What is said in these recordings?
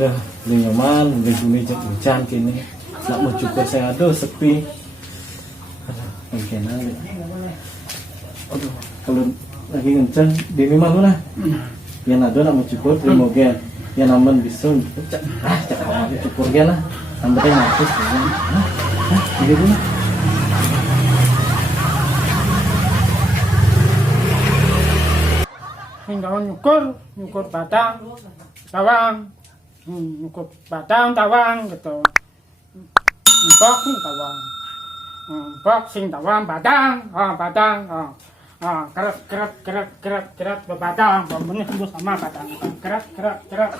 Udah, beli nyaman, beli bumi hujan kini. Nak mau cukur saya aduh sepi. Mungkin aja. Aduh, kalau lagi ngencang di mana lah? Yang ada nak mau cukur di mogen. Yang aman bisa cak mau cukur dia lah. Tambahnya ngatus ya. Ini dulu. Hingga nyukur batang, tawang, nyukur batang, tawang gitu. Empok sing tawang, empok sing tawang batang, batang, kerat batang, bambunya sembuh sama batang, kerat, batang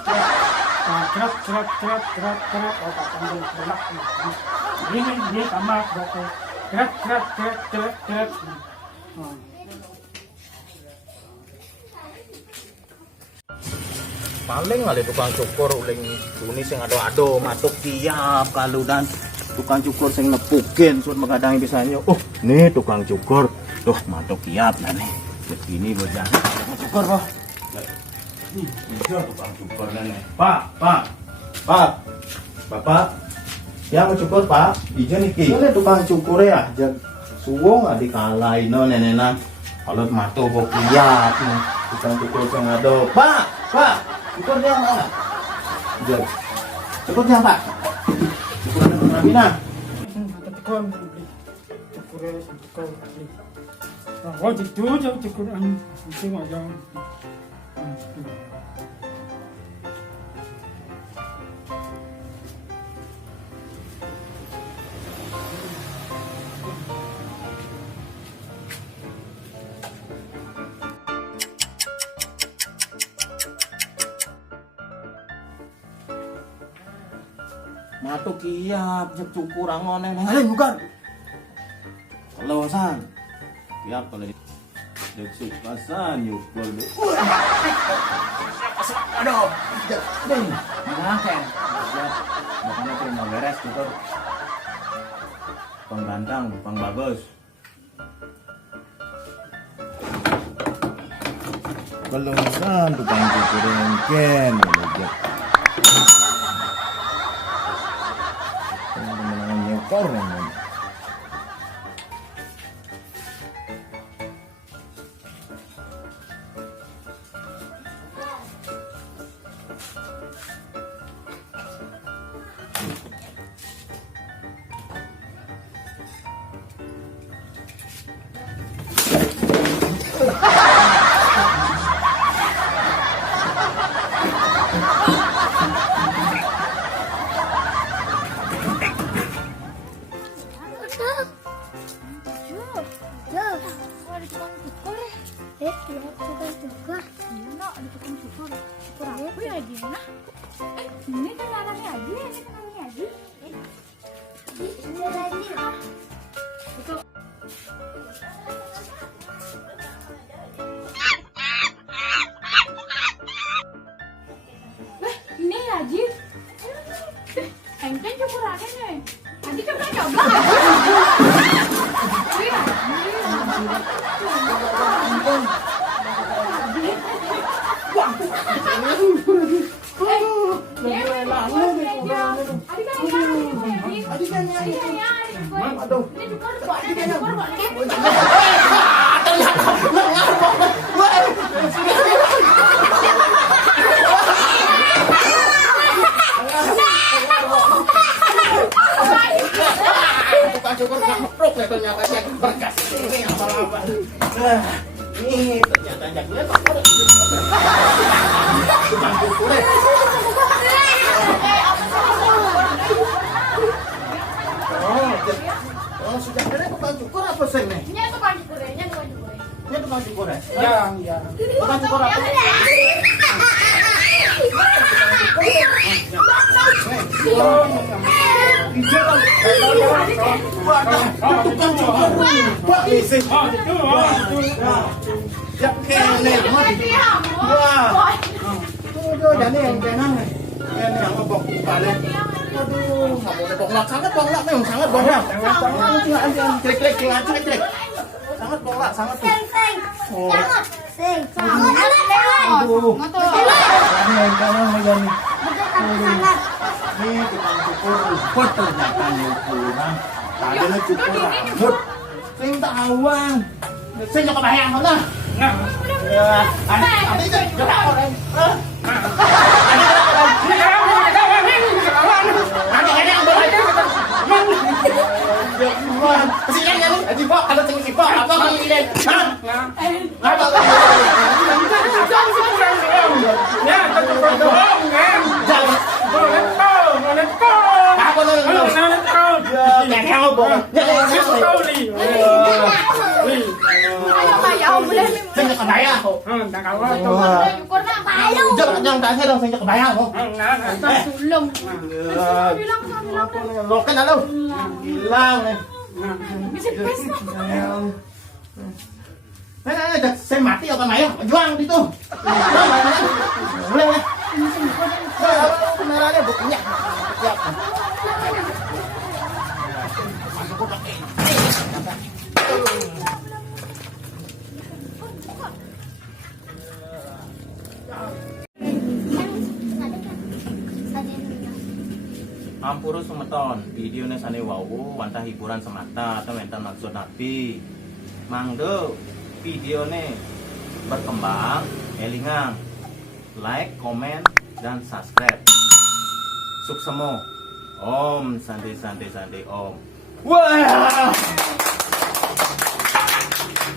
ini sama batu, kerat. Paling kali tukang cukur uling kuning sing ado-ado matuk tiap kalau dan tukang cukur sing nepukin suat mengadang bisanya. Oh, nih tukang cukur. Tuh matuk tiap nah nih. Begini bocah. Tukang cukur kok. Iya tukang cukur nih. Pak. Bapak. Ya mau cukur, Pak. Ijo niki. Ini tukang cukur ya. Jag suwung adi kalai no nenena. Kalau matuk kok tiap nih. Tukang cukur sing ado. Pak. Cukur dia mana? Jom. Cukur dia Pak. Cukur Ramina. Cukur. Oh, itu jauh cukuran itu aja. Matuk kiap jep cukur angonen halen bukan lewasan kiap kalau jep sukasan nyukur aduh ding makan makanya terima beres cukur pang gantang pang bagus lewasan tukang cukur engken korang Ini kan larangnya aja, ini lagi lah. Itu. Ini aja. Enten cukurannya nih. Tadi coba coba. Cukur ngeprok ya ternyata cek berkas ini apa-apa. Ini ternyata jaknya tak boleh. Cukur. Oh, sudah ada tukang cukur apa sih nih? Ini tukang cukur ya. Ini tukang cukur ya? Ya. Tukang cukur apa? Tukang cukur. Pak isi. Jak kene. Wah. Tuh jadi yang kenang nih. Ini yang ngebok balik. Aduh, nggak boleh bonglak, sangat bonglak memang sangat bonglak. Klik, sangat bonglak, sangat. Oh. Aduh. Ini yang kenang nih. Nih tukang cukur rumput ternyata nih kurang. Tadi nih cukur rambut. Sing tawang. Sing nyok kebayang mana? Nah, Ya, ada itu gerak orang. Nanti ada yang boleh. Kasi yan yan. Adi po, ano tingin si po? Apa kang ilin? Ha? Apa kang ya, tentu berdoong kan. Let's go. Apa na lang? Let's go. Ya, kaya mo po. Ya, Let's go, Lee. Lee. Ano kaya? Boleh Sing kabaya ako. Tak kawan. Cukur na payo. Jangan kasi dong sing kabaya ako. Sulong. Bilang. Lokan na lang. Hilang eh. Bisa pes na. Saya mati apa Maya? Juang dito. Boleh ya? Kameranya buktinya. Siap. Ampuru sumeton, videonya sane wau, wantah hiburan semata atau mental maksud nabi. Mangdo videonya berkembang, elingang, like, komen, dan subscribe. Suksemo, Om, santai santai santai Om. Wah.